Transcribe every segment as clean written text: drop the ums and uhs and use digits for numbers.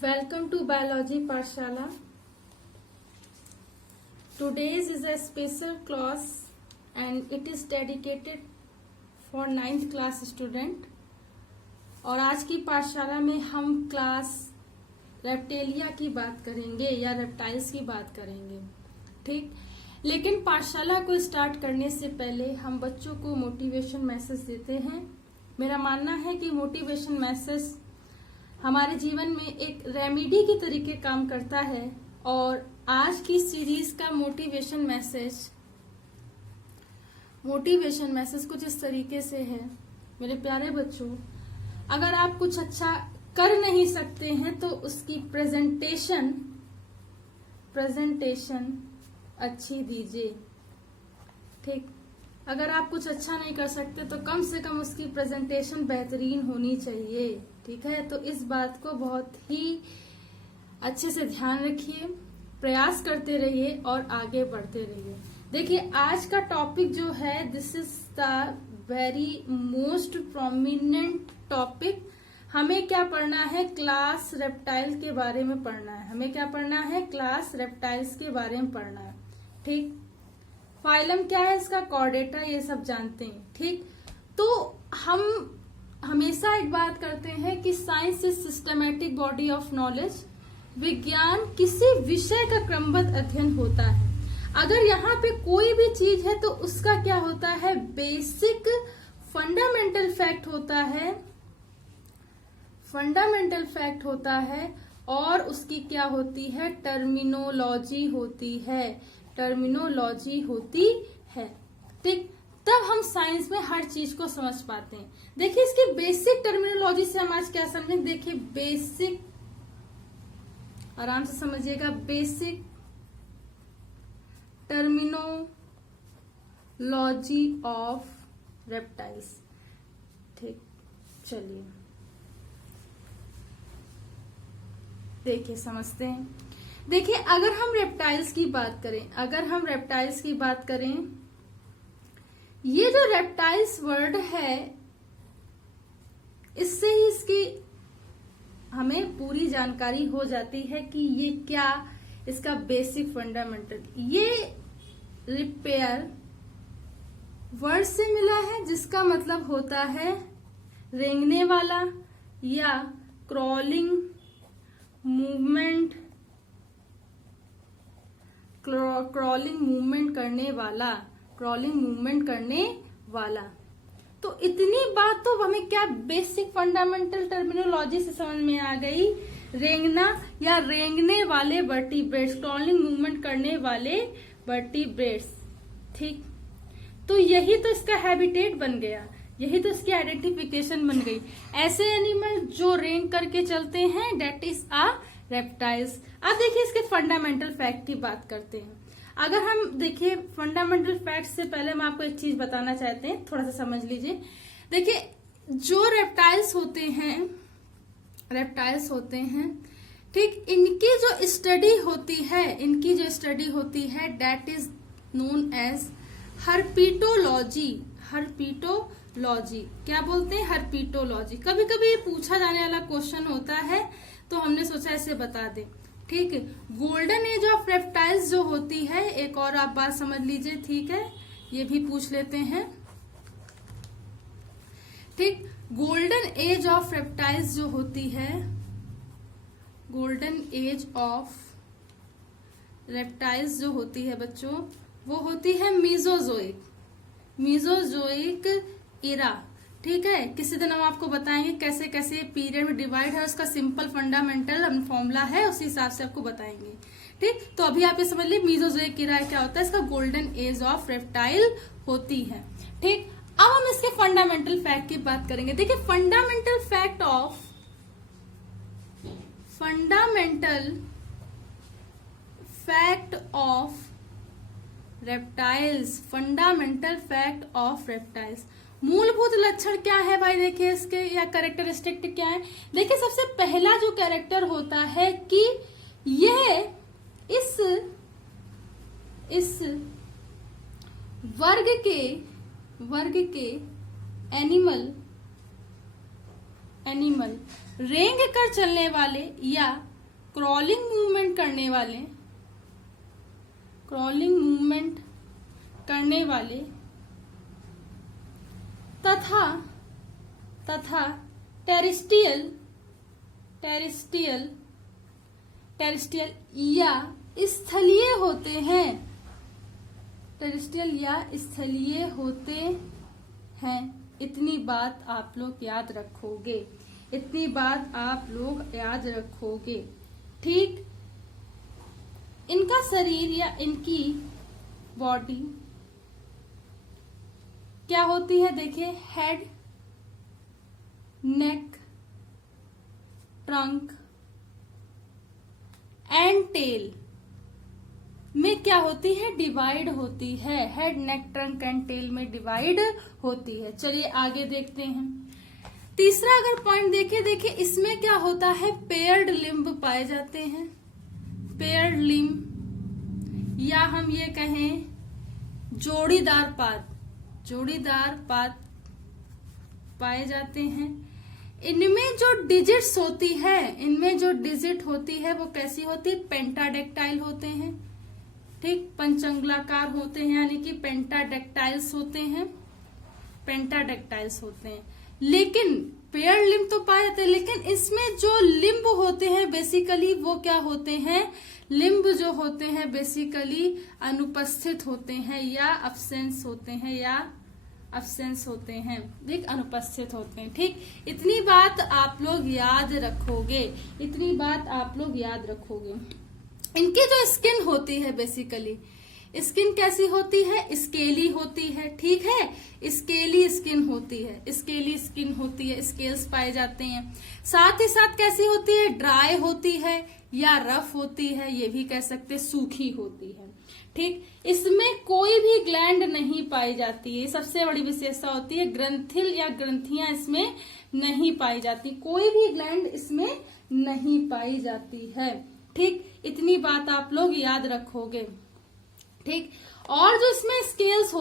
Welcome to Biology Pathshala. Today's is a special class and it is dedicated for 9th class student. और आज की पाठशाला में हम क्लास रेप्टेलिया की बात करेंगे या रेप्टाइल्स की बात करेंगे, ठीक। लेकिन पाठशाला को स्टार्ट करने से पहले हम बच्चों को मोटिवेशन मैसेज देते हैं। मेरा मानना है कि मोटिवेशन मैसेज हमारे जीवन में एक रेमेडी की तरीके काम करता है और आज की सीरीज का मोटिवेशन मैसेज कुछ इस तरीके से है। मेरे प्यारे बच्चों, अगर आप कुछ अच्छा कर नहीं सकते हैं तो उसकी प्रेजेंटेशन अच्छी दीजिए, ठीक। अगर आप कुछ अच्छा नहीं कर सकते तो कम से कम उसकी प्रेजेंटेशन बेहतरीन होनी चाहिए, ठीक है। तो इस बात को बहुत ही अच्छे से ध्यान रखिए, प्रयास करते रहिए और आगे बढ़ते रहिए। देखिए, आज का टॉपिक जो है, this is the very most prominent topic. हमें क्या पढ़ना है? क्लास रेप्टाइल के बारे में पढ़ना है। हमें क्या पढ़ना है? क्लास रेप्टाइल्स के बारे में पढ़ना है, ठीक। फाइलम क्या है इसका? कॉर्डेटा, ये सब जानते हैं, ठीक। तो हम हमेशा एक बात करते हैं कि science is systematic body of knowledge. विज्ञान किसी विषय का क्रमबद्ध अध्ययन होता है। अगर यहाँ पे कोई भी चीज है तो उसका क्या होता है? बेसिक फंडामेंटल फैक्ट होता है और उसकी क्या होती है? टर्मिनोलॉजी होती है, ठीक। तब हम साइंस में हर चीज को समझ पाते हैं। देखिए, इसकी बेसिक टर्मिनोलॉजी से हम आज क्या समझें? देखिए, बेसिक, आराम से समझिएगा, बेसिक टर्मिनोलॉजी ऑफ रेप्टाइल्स, ठीक। चलिए देखिए, समझते हैं। देखिए, अगर हम रेप्टाइल्स की बात करें, ये जो रेप्टाइल्स वर्ड है, इससे ही इसकी हमें पूरी जानकारी हो जाती है कि ये क्या, इसका बेसिक फंडामेंटल। ये रिपेयर वर्ड से मिला है जिसका मतलब होता है रेंगने वाला या क्रॉलिंग मूवमेंट करने वाला। तो इतनी बात तो हमें क्या बेसिक फंडामेंटल टर्मिनोलॉजी से समझ में आ गई। रेंगना या रेंगने वाले वर्टिब्रेट्स, क्रॉलिंग मूवमेंट करने वाले वर्टिब्रेट्स, ठीक। तो यही तो इसका हैबिटेट बन गया, यही तो इसकी आइडेंटिफिकेशन बन गई। ऐसे एनिमल जो रेंग करके चलते हैं, डेट इज आ रेप्टाइल्स। अब देखिए, इसके फंडामेंटल फैक्ट की बात करते हैं। अगर हम देखिए फंडामेंटल फैक्ट से पहले हम आपको एक चीज बताना चाहते हैं, थोड़ा सा समझ लीजिए। देखिए, जो रेप्टाइल्स होते हैं, ठीक, इनकी जो स्टडी होती है दैट इज नोन एज हर्पीटोलॉजी। क्या बोलते हैं? हर्पीटोलॉजी। कभी कभी पूछा जाने वाला क्वेश्चन होता है, तो हमने सोचा इसे बता दें, ठीक है। गोल्डन एज ऑफ रेप्टाइल्स जो होती है, एक और आप बात समझ लीजिए, ठीक है, ये भी पूछ लेते हैं, ठीक। गोल्डन एज ऑफ रेप्टाइल्स जो होती है, बच्चों, वो होती है मीजोजोइक इरा, ठीक है। किसी दिन हम आपको बताएंगे कैसे कैसे पीरियड में डिवाइड है, उसका सिंपल फंडामेंटल फॉर्मूला है, उसी हिसाब से आपको बताएंगे, ठीक। तो अभी आप ये समझ लीजिए मीजोजोइक इरा क्या होता है, इसका गोल्डन एज ऑफ रेप्टाइल होती है, ठीक। अब हम इसके फंडामेंटल फैक्ट की बात करेंगे। देखिए, फंडामेंटल फैक्ट ऑफ रेप्टाइल्स, मूलभूत लक्षण क्या है भाई? देखिए, इसके या कैरेक्टरिस्टिक क्या है? देखिए, सबसे पहला जो कैरेक्टर होता है कि यह इस वर्ग के एनिमल रेंग कर चलने वाले या क्रॉलिंग मूवमेंट करने वाले तथा टेरेस्ट्रियल या स्थलीय होते हैं। इतनी बात आप लोग याद रखोगे। ठीक, इनका शरीर या इनकी बॉडी क्या होती है? देखिए, head, neck, trunk and tail में क्या होती है? डिवाइड होती है। Head, neck, trunk and tail में डिवाइड होती है। चलिए आगे देखते हैं। तीसरा अगर पॉइंट देखिए इसमें क्या होता है? पेयर्ड लिम्ब पाए जाते हैं। पेयर्ड लिम्ब या हम ये कहें जोड़ीदार पाद पाए जाते हैं। इनमें जो डिजिट होती है वो कैसी होती है? पेंटाडेक्टाइल होते हैं। ठीक, पंचंगलाकार होते हैं, यानी कि पेंटाडेक्टाइल्स होते हैं। लेकिन पेयर लिम्ब तो पाए जाते हैं, लेकिन इसमें जो लिम्ब होते हैं बेसिकली वो क्या होते हैं? लिम्ब जो होते हैं बेसिकली अनुपस्थित होते हैं या अब्सेंस होते हैं। देख, अनुपस्थित होते हैं। ठीक, इतनी बात आप लोग याद रखोगे। इनकी जो स्किन होती है बेसिकली, स्किन कैसी होती है? स्केली होती है। ठीक है, स्केली स्किन होती है, स्केल्स पाए जाते हैं। साथ ही साथ कैसी होती है? ड्राई होती है या रफ होती है, ये भी कह सकते, सूखी होती है। ठीक, इसमें कोई भी ग्लैंड नहीं पाई जाती है। सबसे बड़ी विशेषता होती है, ग्रंथिल या ग्रंथियां इसमें नहीं पाई जाती, कोई भी ग्लैंड इसमें नहीं पाई जाती है। ठीक, इतनी बात आप लोग याद रखोगे। ठीक, और जो इसमें स्केल्स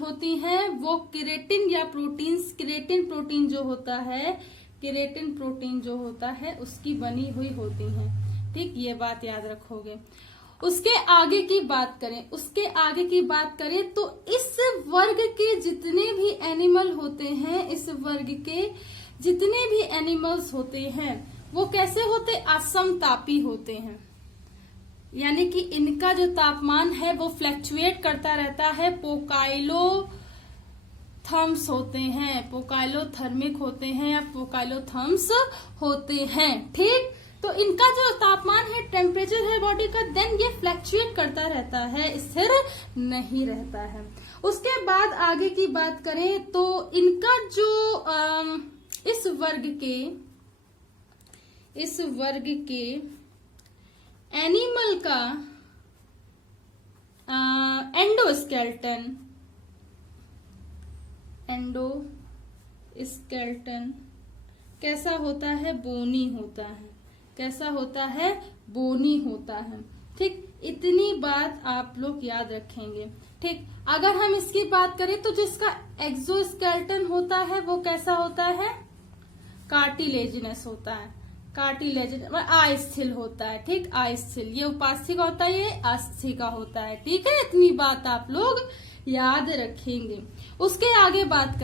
होती हैं, वो केराटिन या प्रोटीन्स, केराटिन प्रोटीन जो होता है उसकी बनी हुई होती हैं। ठीक, ये बात याद रखोगे। उसके आगे की बात करें तो इस वर्ग के जितने भी एनिमल्स होते हैं वो कैसे होते? असमतापी होते हैं, यानी कि इनका जो तापमान है वो फ्लक्चुएट करता रहता है। पोकाइलोथर्म्स होते हैं, पोकाइलोथर्मिक होते हैं या पोकाइलोथर्म्स होते हैं। ठीक, तो इनका जो तापमान है, टेम्परेचर है बॉडी का, देन ये फ्लक्चुएट करता रहता है, स्थिर नहीं रहता है। उसके बाद आगे की बात करें तो इनका जो इस वर्ग के एनिमल का एंडोस्केलेटन कैसा होता है? बोनी होता है। ठीक, इतनी बात आप लोग याद रखेंगे। ठीक, अगर हम इसकी बात करें तो जिसका एक्सोस्केलेटन होता है वो कैसा होता है? कार्टिलेजिनस होता है, अस्थिल होता है। ठीक, अस्थिल, ये उपास्थि का होता है, ये अस्थि का होता है। ठीक है, इतनी बात आप लोग याद रखेंगे। उसके आगे बात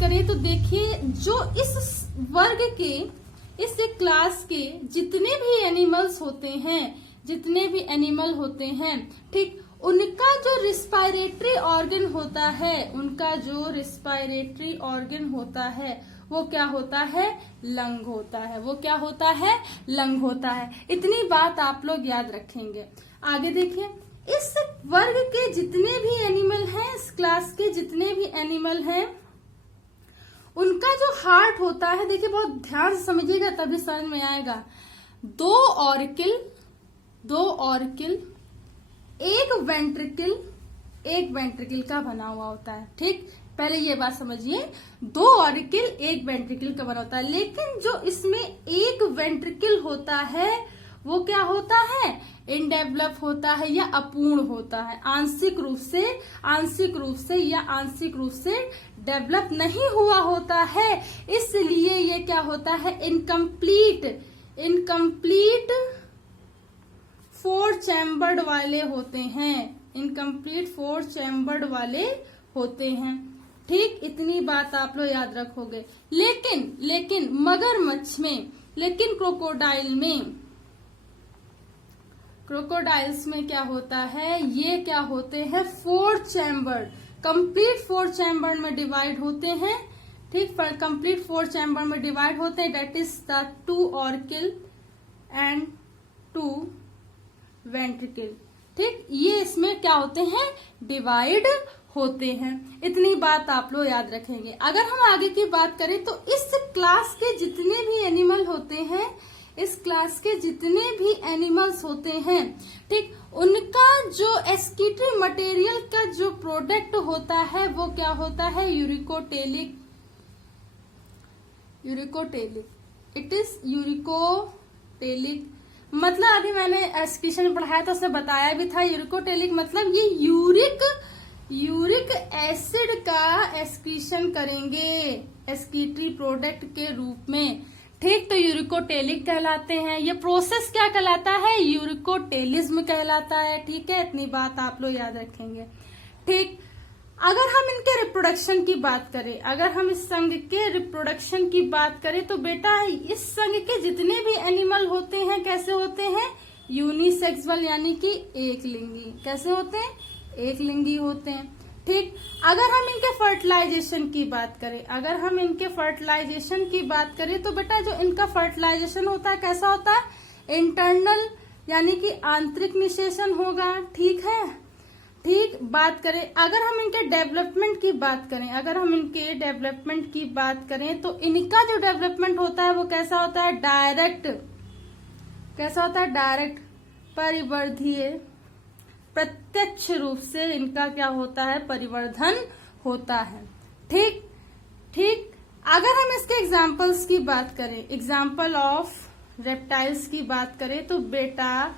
करें, तो देखिए जो इस वर्ग के, इस क्लास के जितने भी एनिमल होते हैं, ठीक, उनका जो रिस्पायरेटरी ऑर्गन होता है वो क्या होता है? लंग होता है। इतनी बात आप लोग याद रखेंगे। आगे देखिए, इस वर्ग के जितने भी एनिमल हैं, इस क्लास के जितने भी एनिमल हैं, उनका जो हार्ट होता है, देखिए बहुत ध्यान से समझिएगा तभी समझ में आएगा। दो ऑर्किल, एक वेंट्रिकल का बना हुआ होता है। ठीक, पहले ये बात समझिए, 2 ऑरिकल 1 वेंट्रिकल का बना होता है, लेकिन जो इसमें एक वेंट्रिकल होता है वो क्या होता है? इनडेवलप होता है या अपूर्ण होता है, आंशिक रूप से डेवलप नहीं हुआ होता है, इसलिए ये क्या होता है, इनकम्प्लीट 4 चैम्बर्ड वाले होते हैं, इनकम्प्लीट 4 चैम्बर्ड वाले होते हैं। ठीक, इतनी बात आप लोग याद रखोगे। लेकिन मगरमच्छ में, लेकिन क्रोकोडाइल्स में क्या होता है, ये क्या होते हैं 4 चैम्बर्ड, कंप्लीट 4 चैम्बर में डिवाइड होते हैं। ठीक, कंप्लीट 4 चैम्बर में डिवाइड होते हैं, that is the 2 auricle and 2 ventricle. ठीक, ये इसमें क्या होते हैं, डिवाइड होते हैं। इतनी बात आप लोग याद रखेंगे। अगर हम आगे की बात करें तो इस क्लास के जितने भी एनिमल होते हैं, इस क्लास के जितने भी एनिमल्स होते हैं, ठीक, उनका जो एक्सक्रीटरी मटेरियल का जो प्रोडक्ट होता है वो क्या होता है, यूरिकोटेलिक। It is uricotelic. मतलब अभी मैंने एक्सक्रीशन में पढ़ाया था, उसने बताया भी था, यूरिकोटेलिक मतलब ये यूरिक एसिड का एक्सक्रीशन करेंगे एक्सक्रीटरी प्रोडक्ट के रूप में। ठीक, तो यूरिकोटेलिक कहलाते हैं। ये प्रोसेस क्या कहलाता है, यूरिकोटेलिज्म कहलाता है। ठीक है, इतनी बात आप लोग याद रखेंगे। ठीक, अगर हम इनके रिप्रोडक्शन की बात करें, अगर हम इस संघ के रिप्रोडक्शन की बात करें तो बेटा इस संघ के जितने भी एनिमल होते हैं कैसे होते हैं, यूनिसेक्सुअल यानी कि एक लिंगी। कैसे होते हैं, एक लिंगी होते हैं। ठीक, अगर हम इनके फर्टिलाइजेशन की बात करें, तो बेटा जो इनका फर्टिलाइजेशन होता है कैसा होता है, इंटरनल यानी कि आंतरिक निषेचन होगा। ठीक है, ठीक, बात करें अगर हम इनके डेवलपमेंट की बात करें तो इनका जो डेवलपमेंट होता है वो कैसा होता है, डायरेक्ट परिवर्धीय, प्रत्यक्ष रूप से इनका क्या होता है, परिवर्धन होता है। ठीक, अगर हम इसके एग्जाम्पल्स की बात करें, एग्जाम्पल ऑफ रेप्टाइल्स की बात करें तो बेटा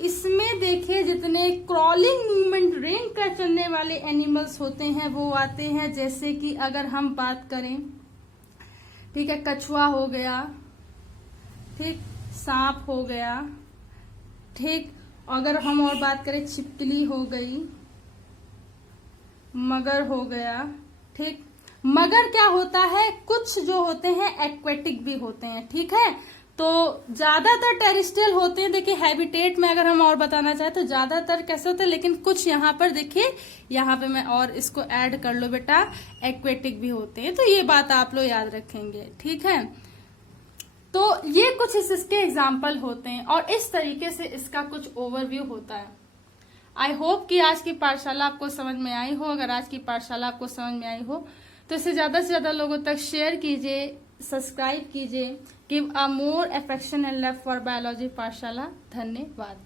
इसमें देखिए जितने क्रॉलिंग मूवमेंट, रेन कर चलने वाले एनिमल्स होते हैं वो आते हैं। जैसे कि अगर हम बात करें, ठीक है, कछुआ हो गया, ठीक, सांप हो गया। ठीक, अगर हम और बात करें छिपकली हो गई, मगर हो गया। ठीक, मगर क्या होता है, कुछ जो होते हैं एक्वेटिक भी होते हैं। ठीक है, तो ज्यादातर टेरिस्ट्रियल होते हैं। देखिए हैबिटेट में अगर हम और बताना चाहें तो ज्यादातर कैसे होते हैं, लेकिन कुछ यहाँ पर देखिए, यहाँ पे मैं और इसको ऐड कर लो बेटा, एक्वेटिक भी होते हैं। तो ये बात आप लोग याद रखेंगे। ठीक है, तो ये कुछ इसके एग्जाम्पल होते हैं और इस तरीके से इसका कुछ ओवरव्यू होता है। आई होप कि आज की पाठशाला आपको समझ में आई हो। अगर आज की पाठशाला आपको समझ में आई हो तो इसे ज्यादा से ज्यादा लोगों तक शेयर कीजिए, सब्सक्राइब कीजिए। Give a more affection and love for biology पाठशाला। धन्यवाद।